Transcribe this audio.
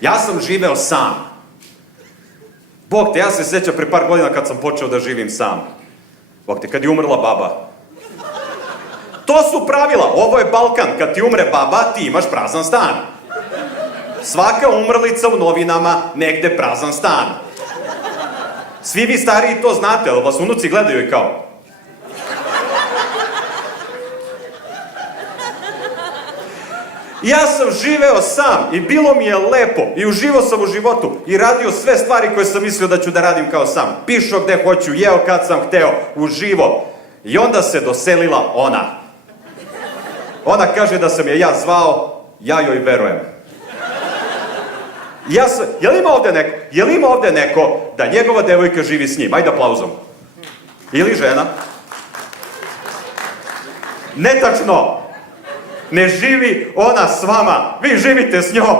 Ja sam živeo sam. Bog te, ja se sjećam pre par godina kad sam počeo da živim sam. Bog te, kad je umrla baba. To su pravila, ovo je Balkan, kad ti umre baba, ti imaš prazan stan. Svaka umrlica u novinama, negde prazan stan. Svi vi stariji to znate, ali vas unuci gledaju i kao... Ja sam živeo sam i bilo mi je lepo i uživao sam u životu i radio sve stvari koje sam mislio da ću da radim kao sam. Pišao gde hoću, jeo kad sam hteo, uživo. I onda se doselila ona. Ona kaže da sam je ja zvao, ja joj verujem. Je li ima ovde neko da njegova devojka živi s njim? Ajde aplauzom. Ili žena? Netačno! Ne živi ona s vama, vi živite s njom.